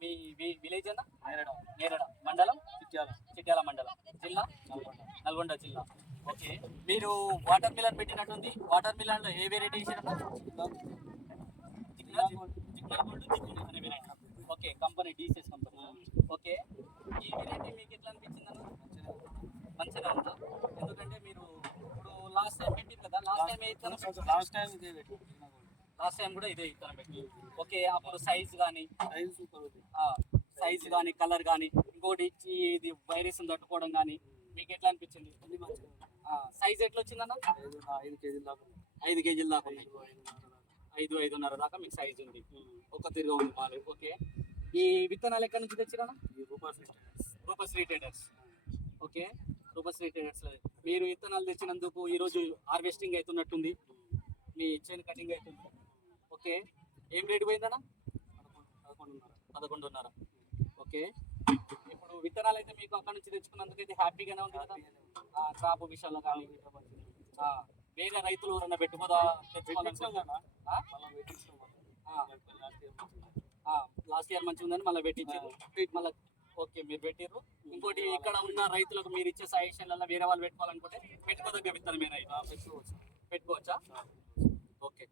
మీ village అన్న నేరడ మండలం చిట్యాల మండలం జిల్లా నల్గొండ జిల్లా. ఓకే, మీరు వాటర్ మిలన్ పెట్టినట్టుంది. వాటర్ మిలన్లో ఏ వెరైటీ వేసారన్నా? అనే variety. Okay, company DCS company. Okay, ఈ వెరైటీ మీకు ఎట్లా అనిపించింది అన్న? మంచిగా ఉందా? ఎందుకంటే మీరు ఇప్పుడు లాస్ట్ టైం పెట్టింది కదా, లాస్ట్ టైం కూడా ఇదే ఇత్తనం పెట్టి. ఓకే, అప్పుడు సైజ్ కానీ కలర్ కానీ ఇంకోటి ఇది వైరస్ తట్టుకోవడం కానీ మీకు ఎట్లా అనిపించింది? సైజ్ ఎట్లా వచ్చిందన్న? 5 కేజీల దాకా 5-5.5 దాకా మీకు సైజ్ ఉంది. ఒక తిరుగు ఉంది మాలు. ఓకే, ఈ విత్తనాలు ఎక్కడి నుంచి తెచ్చిరా? Rupasri traders. Okay, Rupasri traders. మీరు విత్తనాలు తెచ్చినందుకు ఈరోజు హార్వెస్టింగ్ అవుతున్నట్టుంది, మీ చైన్ కటింగ్ అవుతుంది. ఓకే, ఏం రేటు పోయిందన్నా? 11.5. ఓకే, ఇప్పుడు విత్తనాలు అయితే మీకు అక్కడ నుంచి తెచ్చుకున్నందుకు అయితే హ్యాపీగానే ఉంది కదా? క్రాప్ విషయంలో కానీ వేరే రైతులు ఎవరన్నా పెట్టుకోదా తెచ్చుకోవాలనుకుంటున్నా? లాస్ట్ ఇయర్ మంచిగా ఉందని మళ్ళీ పెట్టించారు మళ్ళీ. ఓకే, మీరు పెట్టిర్రు. ఇంకోటి ఇక్కడ ఉన్న రైతులకు మీరు ఇచ్చే సజెషన్లలో వేరే వాళ్ళు పెట్టుకోవాలనుకుంటే పెట్టుకోదగ్గ విత్తనమేనా? పెట్టుకోవచ్చా? ఓకే.